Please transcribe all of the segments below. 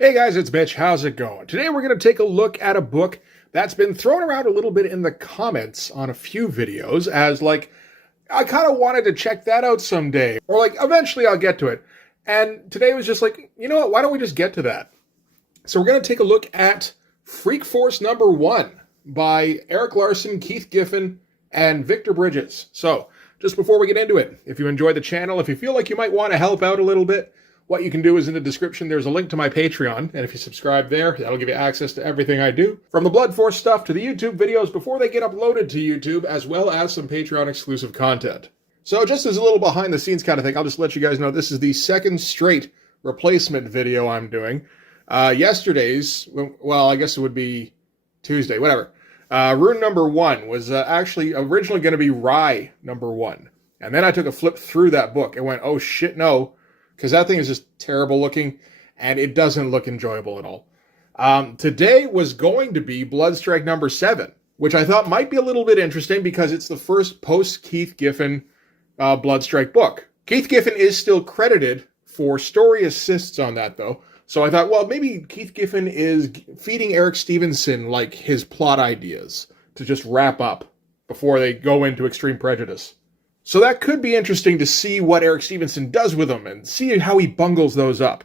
Hey guys, it's Mitch. How's it going? Today we're going to take a look at a book that's been thrown around a little bit in the comments on a few videos as like, I kind of wanted to check that out someday, or like eventually I'll get to it. And today was just like, you know what, why don't we just get to that? So we're going to take a look at Freak Force #1 by Eric Larsen, Keith Giffen, and Victor Bridges. So just before we get into it, if you enjoy the channel, if you feel like you might want to help out a little bit, what you can do is in the description, there's a link to my Patreon, and if you subscribe there, that'll give you access to everything I do, from the Blood Force stuff to the YouTube videos before they get uploaded to YouTube, as well as some Patreon exclusive content. So just as a little behind the scenes kind of thing, I'll just let you guys know this is the second straight replacement video I'm doing. Yesterday's, well, I guess it would be Tuesday, whatever. Rune #1 was actually originally going to be Rye #1. And then I took a flip through that book and went, oh shit, no. Because that thing is just terrible looking, and it doesn't look enjoyable at all. Today was going to be Bloodstrike #7, which I thought might be a little bit interesting because it's the first post-Keith Giffen Bloodstrike book. Keith Giffen is still credited for story assists on that, though. So I thought, well, maybe Keith Giffen is feeding Eric Stevenson like his plot ideas to just wrap up before they go into Extreme Prejudice. So that could be interesting to see what Eric Stevenson does with them and see how he bungles those up.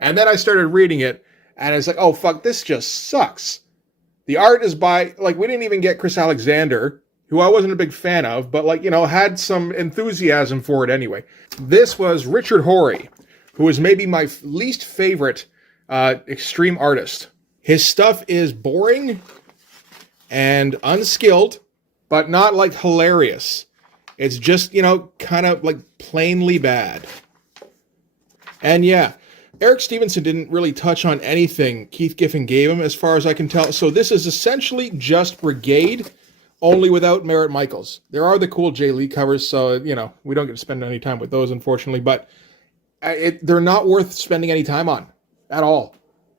And then I started reading it, and it's like, oh, fuck, this just sucks. The art is by, like, we didn't even get Chris Alexander, who I wasn't a big fan of, but, like, you know, had some enthusiasm for it anyway. This was Richard Horry, who is maybe my least favorite extreme artist. His stuff is boring and unskilled, but not, like, hilarious. It's just, you know, kind of like plainly bad. And yeah, Eric Stevenson didn't really touch on anything Keith Giffen gave him, as far as I can tell. So this is essentially just Brigade, only without Merritt Michaels. There are the cool Jay Lee covers, so, you know, we don't get to spend any time with those, unfortunately. But they're not worth spending any time on at all.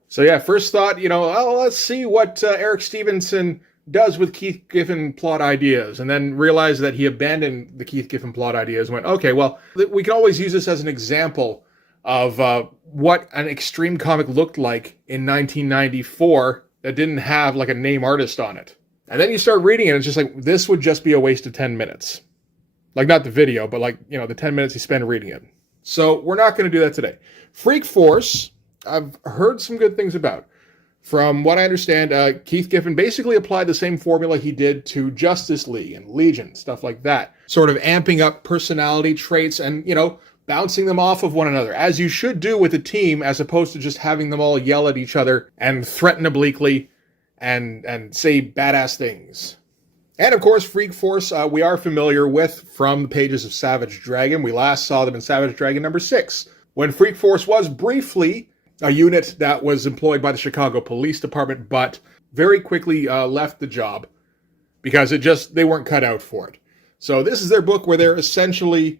So yeah, first thought, you know, oh, let's see what Eric Stevenson does with Keith Giffen plot ideas, and then realized that he abandoned the Keith Giffen plot ideas and went, okay, well, we can always use this as an example of what an extreme comic looked like in 1994 that didn't have like a name artist on it. And then you start reading it, and it's just like, this would just be a waste of 10 minutes. Like, not the video, but like, you know, the 10 minutes you spend reading it. So we're not going to do that today. Freak Force, I've heard some good things about. From what I understand, Keith Giffen basically applied the same formula he did to Justice League and Legion, stuff like that. Sort of amping up personality traits and, you know, bouncing them off of one another, as you should do with a team, as opposed to just having them all yell at each other and threaten obliquely and say badass things. And of course, Freak Force, we are familiar with from the pages of Savage Dragon. We last saw them in Savage Dragon #6, when Freak Force was briefly a unit that was employed by the Chicago Police Department, but very quickly left the job because they weren't cut out for it. So this is their book where they're essentially,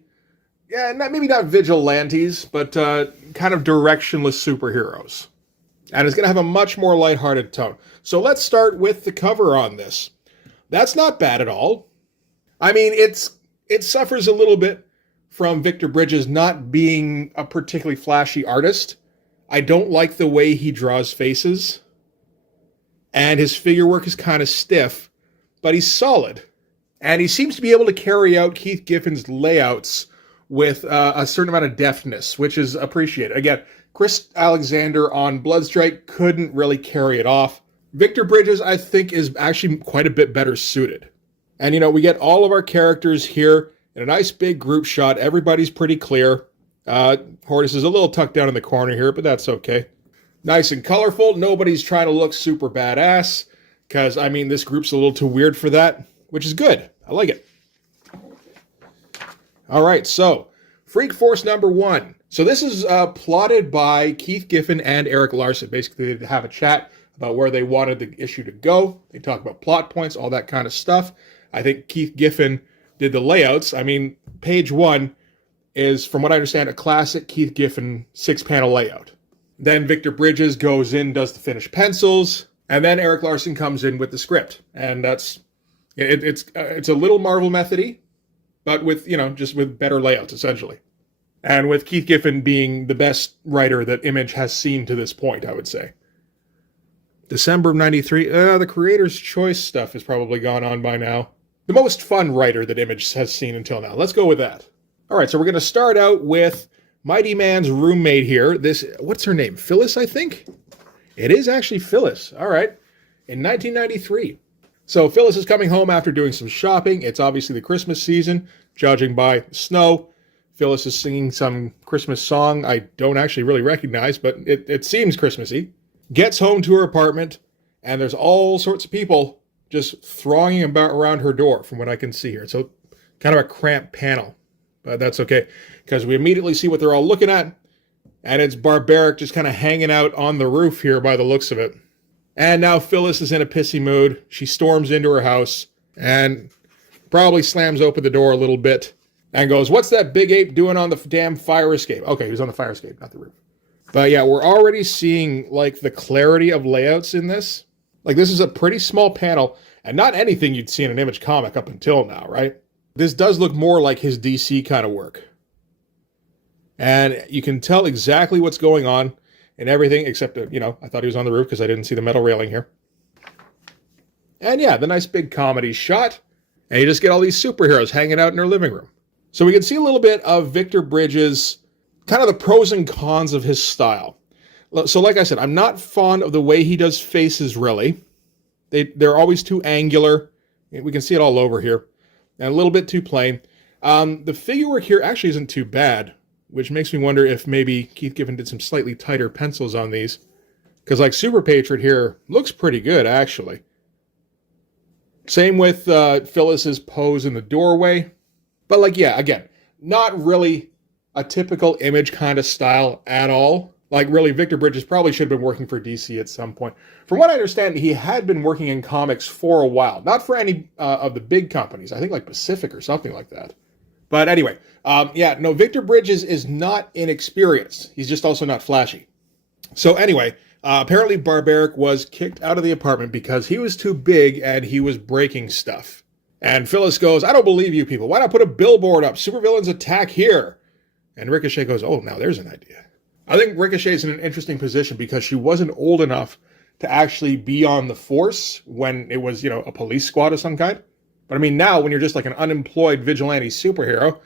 maybe not vigilantes, but kind of directionless superheroes. And it's going to have a much more lighthearted tone. So let's start with the cover on this. That's not bad at all. I mean, it suffers a little bit from Victor Bridges not being a particularly flashy artist. I don't like the way he draws faces, and his figure work is kind of stiff, but he's solid. And he seems to be able to carry out Keith Giffen's layouts with a certain amount of deftness, which is appreciated. Again, Chris Alexander on Bloodstrike couldn't really carry it off. Victor Bridges, I think, is actually quite a bit better suited. And, you know, we get all of our characters here in a nice big group shot. Everybody's pretty clear. Hortus is a little tucked down in the corner here, but that's okay. Nice and colorful. Nobody's trying to look super badass, because, I mean, this group's a little too weird for that, which is good. I like it. All right, so Freak Force #1. So this is plotted by Keith Giffen and Eric Larsen. Basically, they have a chat about where they wanted the issue to go. They talk about plot points, all that kind of stuff. I think Keith Giffen did the layouts. I mean, page 1 is, from what I understand, a classic Keith Giffen 6-panel layout. Then Victor Bridges goes in, does the finished pencils, and then Eric Larsen comes in with the script. And that's, it's a little Marvel method-y, but with, you know, just with better layouts, essentially. And with Keith Giffen being the best writer that Image has seen to this point, I would say. December of 93, the Creator's Choice stuff has probably gone on by now. The most fun writer that Image has seen until now. Let's go with that. All right, so we're going to start out with Mighty Man's roommate here. What's her name? Phyllis, I think? It is actually Phyllis. All right. In 1993. So Phyllis is coming home after doing some shopping. It's obviously the Christmas season, judging by the snow. Phyllis is singing some Christmas song I don't actually really recognize, but it seems Christmassy. Gets home to her apartment, and there's all sorts of people just thronging about around her door, from what I can see here. So kind of a cramped panel, but that's okay, because we immediately see what they're all looking at, and it's Barbaric just kind of hanging out on the roof here by the looks of it. And now Phyllis is in a pissy mood. She storms into her house and probably slams open the door a little bit and goes, "What's that big ape doing on the damn fire escape?" Okay, he was on the fire escape, not the roof. But yeah, we're already seeing like the clarity of layouts in this. Like this is a pretty small panel and not anything you'd see in an Image comic up until now, right? This does look more like his DC kind of work. And you can tell exactly what's going on and everything, except, I thought he was on the roof because I didn't see the metal railing here. And yeah, the nice big comedy shot. And you just get all these superheroes hanging out in their living room. So we can see a little bit of Victor Bridges' kind of the pros and cons of his style. So like I said, I'm not fond of the way he does faces, really. They're always too angular. We can see it all over here. And a little bit too plain. The figure work here actually isn't too bad, which makes me wonder if maybe Keith Giffen did some slightly tighter pencils on these. Because like Super Patriot here looks pretty good, actually. Same with Phyllis's pose in the doorway. But like, yeah, again, not really a typical Image kind of style at all. Like really, Victor Bridges probably should have been working for DC at some point. From what I understand, he had been working in comics for a while. Not for any of the big companies. I think like Pacific or something like that. But anyway, Victor Bridges is not inexperienced. He's just also not flashy. So anyway, apparently Barbaric was kicked out of the apartment because he was too big and he was breaking stuff. And Phyllis goes, "I don't believe you people. Why not put a billboard up? Supervillains attack here." And Ricochet goes, "Oh, now there's an idea." I think Ricochet's in an interesting position because she wasn't old enough to actually be on the force when it was, a police squad of some kind. But I mean, now when you're just like an unemployed vigilante superhero,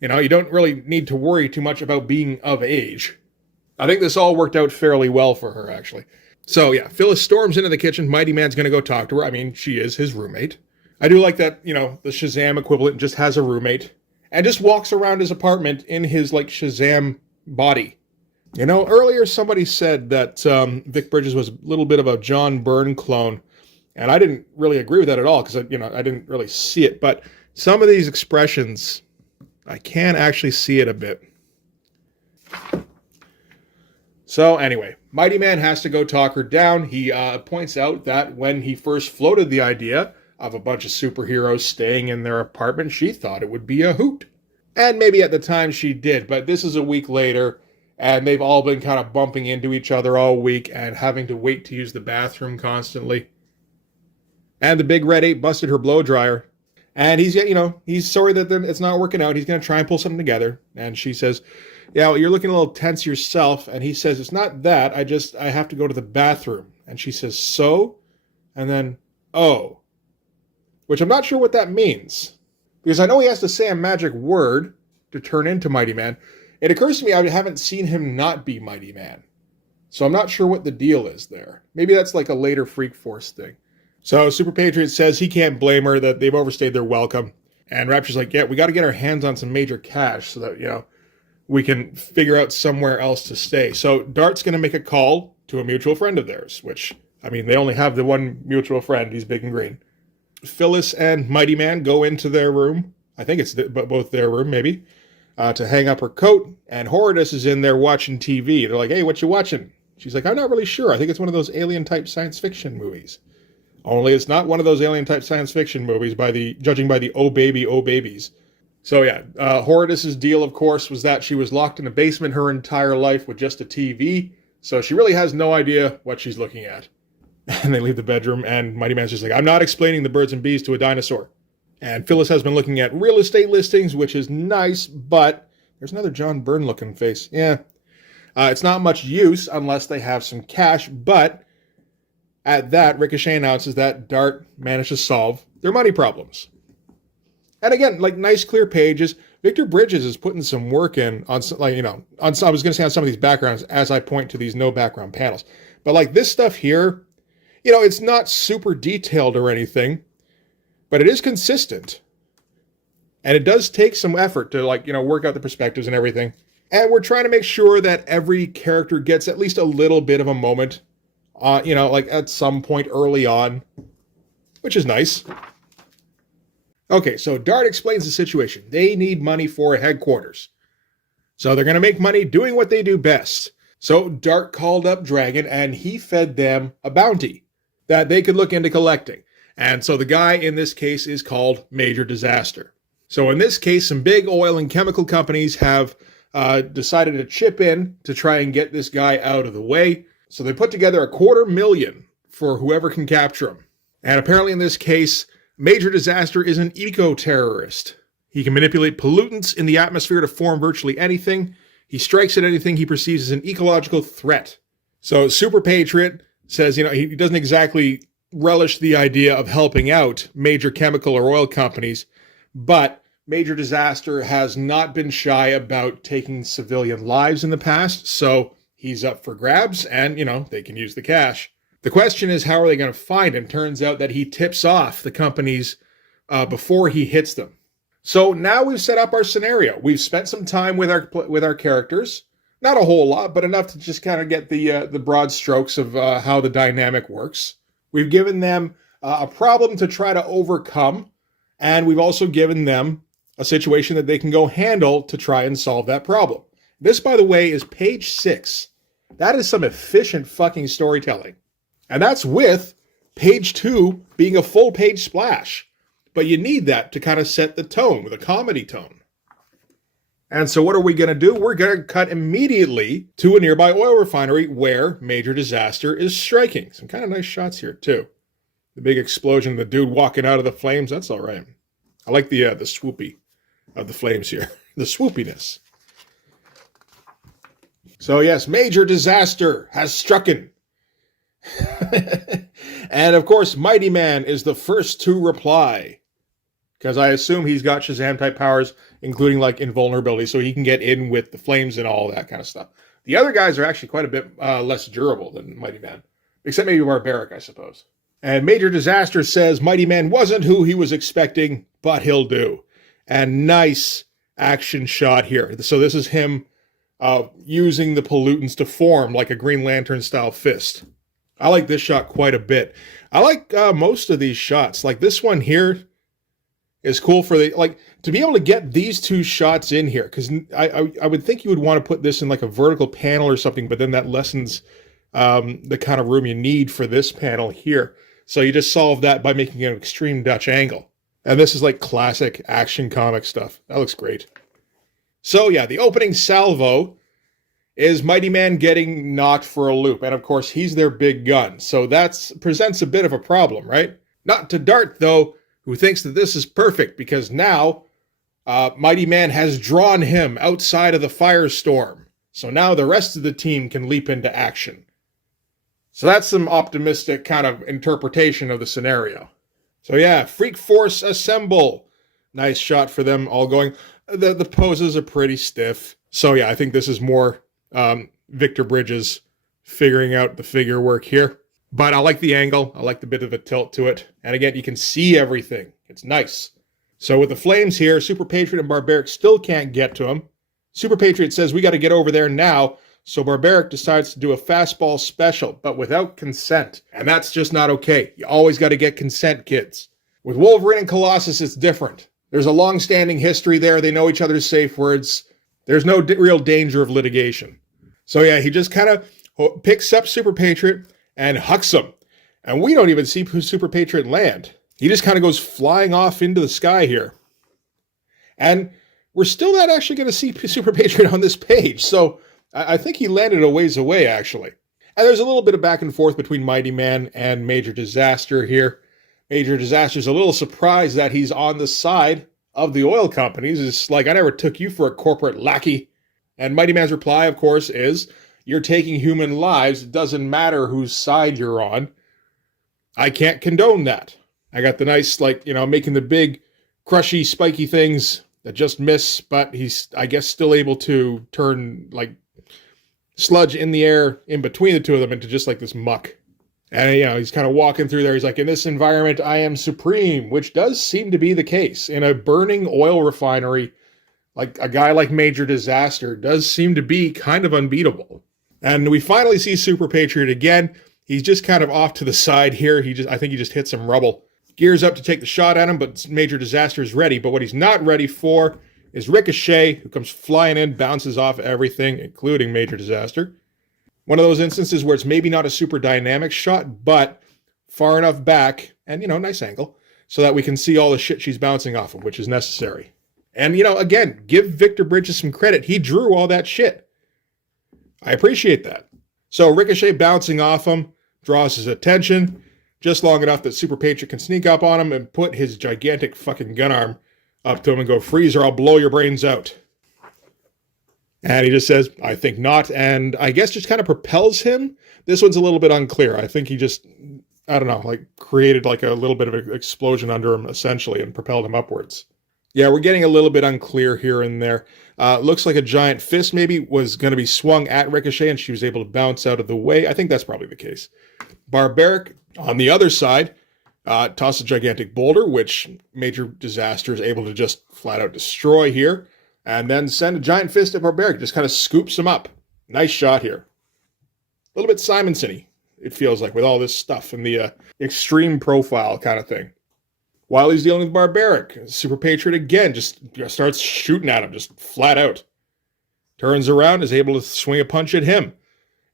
you don't really need to worry too much about being of age. I think this all worked out fairly well for her, actually. So yeah, Phyllis storms into the kitchen. Mighty Man's going to go talk to her. I mean, she is his roommate. I do like that, the Shazam equivalent just has a roommate and just walks around his apartment in his like Shazam body. Earlier somebody said that Vic Bridges was a little bit of a John Byrne clone. And I didn't really agree with that at all because, I didn't really see it. But some of these expressions, I can actually see it a bit. So anyway, Mighty Man has to go talk her down. He points out that when he first floated the idea of a bunch of superheroes staying in their apartment, she thought it would be a hoot. And maybe at the time she did, but this is a week later, and they've all been kind of bumping into each other all week and having to wait to use the bathroom constantly. And the big red ape busted her blow dryer. And he's sorry that it's not working out. He's going to try and pull something together. And she says, "Yeah, well, you're looking a little tense yourself." And he says, "It's not that. I have to go to the bathroom." And she says, "So?" And then, "Oh." Which I'm not sure what that means. Because I know he has to say a magic word to turn into Mighty Man. It occurs to me I haven't seen him not be Mighty Man. So I'm not sure what the deal is there. Maybe that's like a later Freak Force thing. So Super Patriot says he can't blame her, that they've overstayed their welcome. And Rapture's like, "Yeah, we got to get our hands on some major cash so that, we can figure out somewhere else to stay." So Dart's going to make a call to a mutual friend of theirs, which, they only have the one mutual friend. He's big and green. Phyllis and Mighty Man go into their room. I think it's both their room, maybe, to hang up her coat. And Horridus is in there watching TV. They're like, "Hey, what you watching?" She's like, "I'm not really sure. I think it's one of those alien-type science fiction movies." Only it's not one of those alien-type science fiction movies judging by the "oh baby, oh babies." So yeah, Horridus' deal, of course, was that she was locked in a basement her entire life with just a TV. So she really has no idea what she's looking at. And they leave the bedroom, and Mighty Man's just like, "I'm not explaining the birds and bees to a dinosaur." And Phyllis has been looking at real estate listings, which is nice, but There's another John Byrne looking face. Yeah. It's not much use unless they have some cash, but at that, Ricochet announces that Dart managed to solve their money problems. And again, like nice clear pages. Victor Bridges is putting some work in on, like, you know, on, I was going to say on some of these backgrounds as I point to these no background panels. But like this stuff here, you know, it's not super detailed or anything, but it is consistent. And it does take some effort to, like, you know, work out the perspectives and everything. And we're trying to make sure that every character gets at least a little bit of a moment, you know, like at some point early on, which is nice. Okay, so Dart explains the situation. They need money for headquarters. So they're going to make money doing what they do best. So Dart called up Dragon and he fed them a bounty that they could look into collecting. And so the guy in this case is called Major Disaster. So in this case, some big oil and chemical companies have decided to chip in to try and get this guy out of the way. So they put together $250,000 for whoever can capture him. And apparently in this case, Major Disaster is an eco-terrorist. He can manipulate pollutants in the atmosphere to form virtually anything. He strikes at anything he perceives as an ecological threat. So Super Patriot says, you know, he doesn't exactly relish the idea of helping out major chemical or oil companies, but Major Disaster has not been shy about taking civilian lives in the past, so he's up for grabs, and, you know, they can use the cash. The question is, how are they going to find him? Turns out that he tips off the companies before he hits them. So now we've set up our scenario. We've spent some time with our characters. Not a whole lot, but enough to just kind of get the broad strokes of how the dynamic works. We've given them a problem to try to overcome, and we've also given them a situation that they can go handle to try and solve that problem. This, by the way, is page 6. That is some efficient fucking storytelling. And that's with page 2 being a full page splash. But you need that to kind of set the tone with a comedy tone. And so what are we going to do? We're going to cut immediately to a nearby oil refinery where Major Disaster is striking. Some kind of nice shots here, too. The big explosion, the dude walking out of the flames, that's all right. I like the swoopy of the flames here. The swoopiness. So yes, Major Disaster has strucken. And of course, Mighty Man is the first to reply. Because I assume he's got Shazam-type powers, including like invulnerability, so he can get in with the flames and all that kind of stuff. The other guys are actually quite a bit less durable than Mighty Man. Except maybe Barbaric, I suppose. And Major Disaster says Mighty Man wasn't who he was expecting, but he'll do. And nice action shot here. So this is him using the pollutants to form like a Green Lantern-style fist. I like this shot quite a bit. I like most of these shots. Like this one here is cool for to be able to get these two shots in here. Because I would think you would want to put this in like a vertical panel or something, but then that lessens the kind of room you need for this panel here. So you just solve that by making an extreme Dutch angle. And this is like classic action comic stuff. That looks great. So yeah, the opening salvo is Mighty Man getting knocked for a loop. And of course, he's their big gun. So that presents a bit of a problem, right? Not to Dart, though, who thinks that this is perfect because now Mighty Man has drawn him outside of the firestorm. So now the rest of the team can leap into action. So that's some optimistic kind of interpretation of the scenario. So yeah, Freak Force assemble. Nice shot for them all going. The poses are pretty stiff. So yeah, I think this is more Victor Bridges figuring out the figure work here. But I like the angle. I like the bit of a tilt to it. And again, you can see everything. It's nice. So with the flames here, Super Patriot and Barbaric still can't get to him. Super Patriot says, we got to get over there now. So Barbaric decides to do a fastball special, but without consent. And that's just not okay. You always got to get consent, kids. With Wolverine and Colossus, it's different. There's a long-standing history there. They know each other's safe words. There's no real danger of litigation. So yeah, he just kind of picks up Super Patriot and hucks him. And we don't even see Super Patriot land. He just kind of goes flying off into the sky here. And we're still not actually going to see Super Patriot on this page. So I think he landed a ways away, actually. And there's a little bit of back and forth between Mighty Man and Major Disaster here. Major Disaster's a little surprised that he's on the side of the oil companies is like, I never took you for a corporate lackey. And Mighty Man's reply, of course, is, you're taking human lives. It doesn't matter whose side you're on. I can't condone that. I got the nice, making the big, crushy, spiky things that just miss, but he's, I guess, still able to turn, sludge in the air in between the two of them into just like this muck. And, he's kind of walking through there. He's like, in this environment, I am supreme, which does seem to be the case. In a burning oil refinery, like a guy like Major Disaster does seem to be kind of unbeatable. And we finally see Super Patriot again. He's just kind of off to the side here. I think he just hit some rubble. Gears up to take the shot at him, but Major Disaster is ready. But what he's not ready for is Ricochet, who comes flying in, bounces off everything, including Major Disaster. One of those instances where it's maybe not a super dynamic shot, but far enough back, and, nice angle, so that we can see all the shit she's bouncing off of, which is necessary. And, again, give Victor Bridges some credit. He drew all that shit. I appreciate that. So Ricochet bouncing off him draws his attention just long enough that Super Patriot can sneak up on him and put his gigantic fucking gun arm up to him and go, freeze or I'll blow your brains out. And he just says, I think not. And I guess just kind of propels him. This one's a little bit unclear. I think he just, created a little bit of an explosion under him, essentially, and propelled him upwards. Yeah, we're getting a little bit unclear here and there. Looks like a giant fist maybe was going to be swung at Ricochet and she was able to bounce out of the way. I think that's probably the case. Barbaric, on the other side, tosses a gigantic boulder, which Major Disaster is able to just flat out destroy here. And then send a giant fist at Barbaric, just kind of scoops him up. Nice shot here. A little bit Simonson-y, it feels like, with all this stuff and the extreme profile kind of thing. While he's dealing with Barbaric, Super Patriot again just starts shooting at him, just flat out. Turns around, is able to swing a punch at him.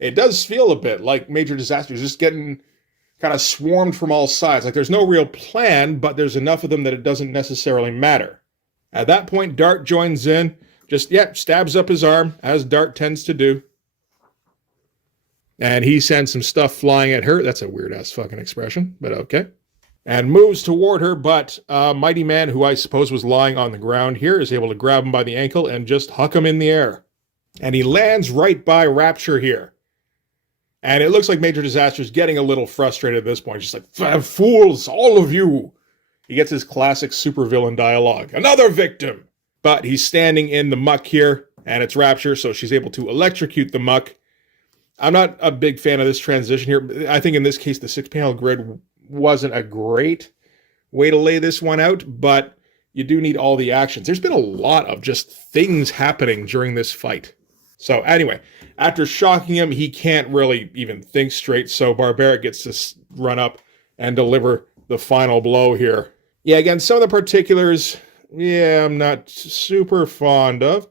It does feel a bit like Major Disaster is just getting kind of swarmed from all sides. Like there's no real plan, but there's enough of them that it doesn't necessarily matter. At that point, Dart joins in, stabs up his arm, as Dart tends to do. And he sends some stuff flying at her. That's a weird-ass fucking expression, but okay. And moves toward her, but Mighty Man, who I suppose was lying on the ground here, is able to grab him by the ankle and just huck him in the air. And he lands right by Rapture here. And it looks like Major Disaster is getting a little frustrated at this point. Just like, fools, all of you. He gets his classic supervillain dialogue. Another victim! But he's standing in the muck here, and it's Rapture, so she's able to electrocute the muck. I'm not a big fan of this transition here. I think in this case, the 6-panel grid wasn't a great way to lay this one out, but you do need all the actions. There's been a lot of just things happening during this fight. So anyway, after shocking him, he can't really even think straight, so Barbaric gets to run up and deliver the final blow here. Yeah, again, some of the particulars, I'm not super fond of.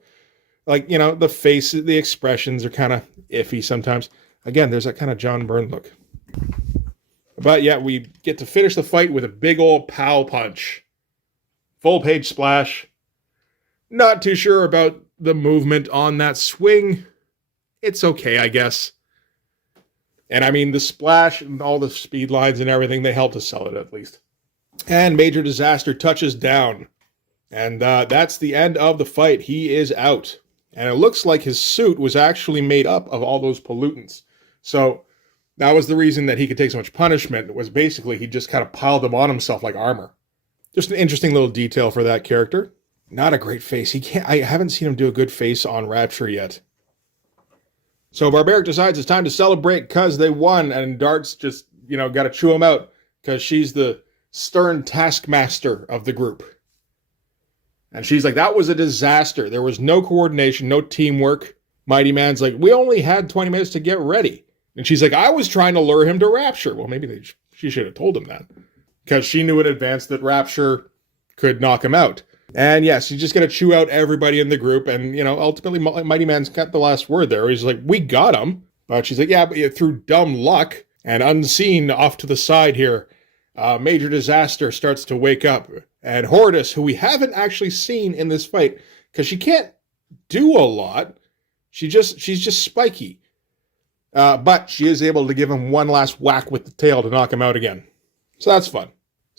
The faces, the expressions are kind of iffy sometimes. Again, there's that kind of John Byrne look. But yeah, we get to finish the fight with a big old pow punch. Full page splash. Not too sure about the movement on that swing. It's okay, I guess. And I mean, the splash and all the speed lines and everything, they help to sell it at least. And Major Disaster touches down. And that's the end of the fight. He is out. And it looks like his suit was actually made up of all those pollutants. So that was the reason that he could take so much punishment. It was basically he just kind of piled them on himself like armor. Just an interesting little detail for that character. Not a great face. I haven't seen him do a good face on Rapture yet. So Barbaric decides it's time to celebrate because they won. And Dart's just, got to chew him out because she's the stern taskmaster of the group. And she's like, that was a disaster. There was no coordination, no teamwork. Mighty Man's like, we only had 20 minutes to get ready. And she's like, I was trying to lure him to Rapture. Well, maybe she should have told him that. Because she knew in advance that Rapture could knock him out. And yes, she's just going to chew out everybody in the group. And, ultimately, Mighty Man's got the last word there. He's like, we got him. But she's like, yeah, but through dumb luck and unseen off to the side here, Major Disaster starts to wake up. And Hortus, who we haven't actually seen in this fight, because she can't do a lot. She's just spiky. But she is able to give him one last whack with the tail to knock him out again. So that's fun.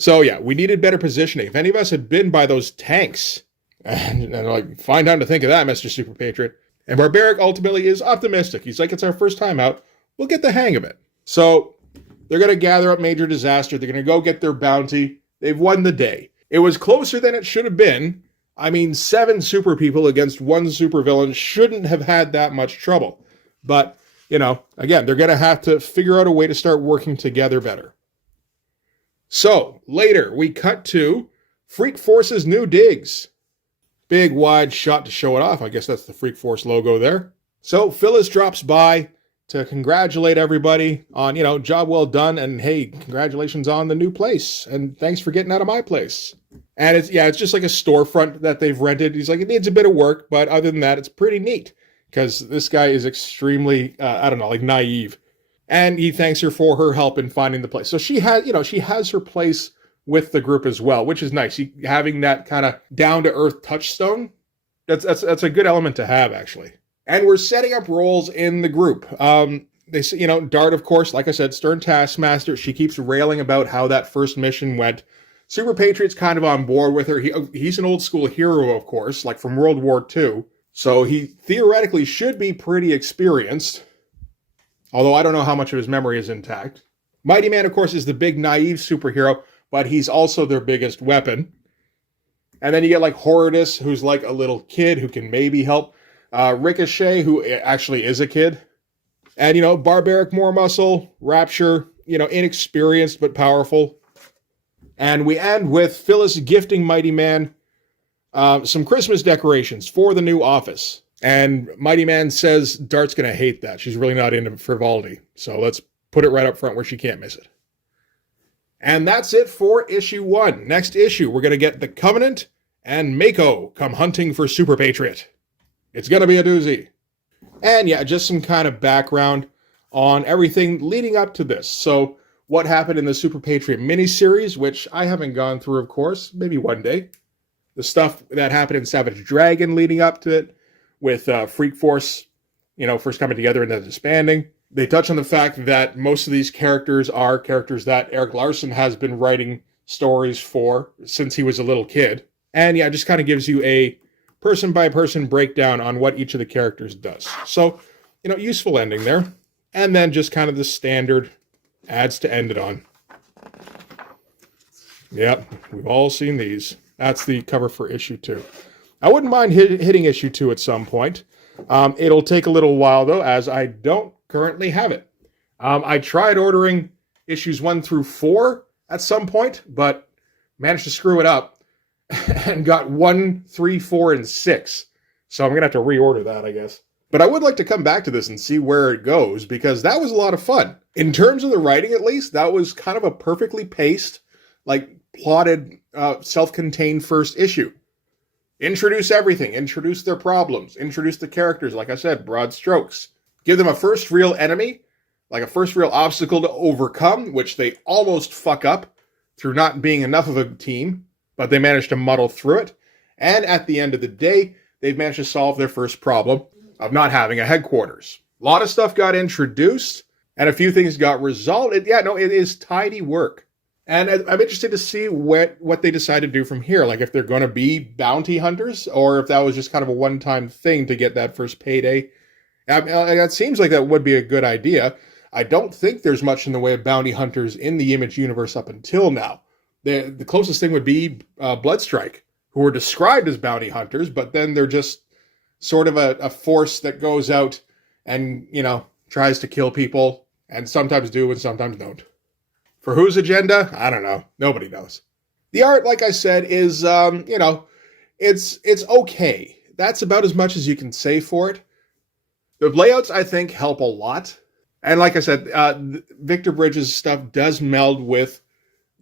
So yeah, we needed better positioning. If any of us had been by those tanks, and like, fine time to think of that, Mr. Super Patriot. And Barbaric ultimately is optimistic. He's like, it's our first time out. We'll get the hang of it. So they're going to gather up Major Disaster. They're going to go get their bounty. They've won the day. It was closer than it should have been. I mean, 7 super people against 1 super villain shouldn't have had that much trouble. But, you know, again, they're going to have to figure out a way to start working together better. So, later, we cut to Freak Force's new digs. Big, wide shot to show it off. I guess that's the Freak Force logo there. So, Phyllis drops by to congratulate everybody on, you know, job well done, and hey, congratulations on the new place, and thanks for getting out of my place. And it's just like a storefront that they've rented. He's like, it needs a bit of work, but other than that, it's pretty neat, because this guy is extremely, naive. And he thanks her for her help in finding the place. So she has her place with the group as well, which is nice. Having that kind of down-to-earth touchstone, that's a good element to have, actually. And we're setting up roles in the group. They say, Dart, of course, like I said, stern taskmaster. She keeps railing about how that first mission went. Super Patriot's kind of on board with her. He's an old school hero, of course, like from World War II. So he theoretically should be pretty experienced. Although I don't know how much of his memory is intact. Mighty Man, of course, is the big naive superhero, but he's also their biggest weapon. And then you get like Horridus, who's like a little kid who can maybe help. Ricochet, who actually is a kid. And, Barbaric, more muscle. Rapture, inexperienced but powerful. And we end with Phyllis gifting Mighty Man some Christmas decorations for the new office. And Mighty Man says Dart's going to hate that. She's really not into frivolity. So let's put it right up front where she can't miss it. And that's it for issue 1. Next issue, we're going to get the Covenant and Mako come hunting for Super Patriot. It's going to be a doozy. And yeah, just some kind of background on everything leading up to this. So what happened in the Super Patriot miniseries, which I haven't gone through, of course, maybe one day. The stuff that happened in Savage Dragon leading up to it, with Freak Force, first coming together and then disbanding. They touch on the fact that most of these characters are characters that Eric Larsen has been writing stories for since he was a little kid. And yeah, it just kind of gives you a person-by-person breakdown on what each of the characters does. So, useful ending there. And then just kind of the standard ads to end it on. Yep, we've all seen these. That's the cover for issue 2. I wouldn't mind hitting issue 2 at some point. It'll take a little while, though, as I don't currently have it. I tried ordering issues 1 through 4 at some point, but managed to screw it up and got 1, 3, 4, and 6. So I'm going to have to reorder that, I guess. But I would like to come back to this and see where it goes, because that was a lot of fun. In terms of the writing, at least, that was kind of a perfectly paced, plotted, self-contained first issue. Introduce everything. Introduce their problems. Introduce the characters, like I said, broad strokes. Give them a first real enemy, like a first real obstacle to overcome, which they almost fuck up through not being enough of a team, but they managed to muddle through it. And at the end of the day, they've managed to solve their first problem of not having a headquarters. A lot of stuff got introduced, and a few things got resolved. It is tidy work. And I'm interested to see what they decide to do from here. Like if they're going to be bounty hunters, or if that was just kind of a one-time thing to get that first payday. It seems like that would be a good idea. I don't think there's much in the way of bounty hunters in the Image universe up until now. The closest thing would be Bloodstrike, who are described as bounty hunters, but then they're just sort of a force that goes out and, tries to kill people, and sometimes do and sometimes don't. For whose agenda? I don't know. Nobody knows. The art, like I said, is, it's okay. That's about as much as you can say for it. The layouts, I think, help a lot. And like I said, Victor Bridges' stuff does meld with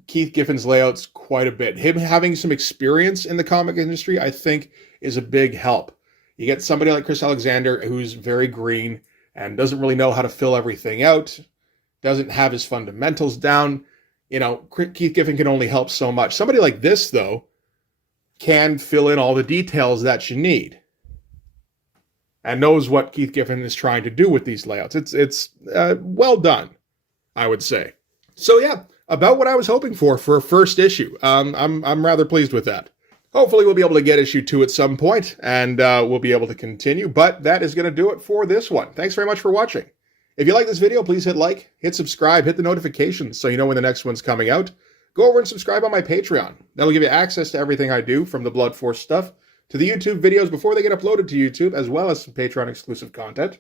Keith Giffen's layouts quite a bit. Him having some experience in the comic industry, I think, is a big help. You get somebody like Chris Alexander, who's very green and doesn't really know how to fill everything out, doesn't have his fundamentals down. Keith Giffen can only help so much. Somebody like this, though, can fill in all the details that you need and knows what Keith Giffen is trying to do with these layouts. It's well done, I would say. So yeah, about what I was hoping for a first issue. I'm rather pleased with that. Hopefully we'll be able to get issue 2 at some point, and we'll be able to continue, but that is going to do it for this one. Thanks very much for watching. If you like this video, please hit like, hit subscribe, hit the notifications so you know when the next one's coming out. Go over and subscribe on my Patreon. That'll give you access to everything I do, from the Blood Force stuff to the YouTube videos before they get uploaded to YouTube, as well as some Patreon exclusive content.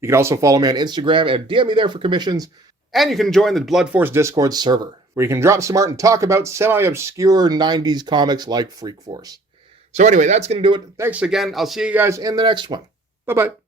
You can also follow me on Instagram and DM me there for commissions, and you can join the Blood Force Discord server, where you can drop some art and talk about semi-obscure 90s comics like Freak Force. So anyway, that's going to do it. Thanks again. I'll see you guys in the next one. Bye-bye.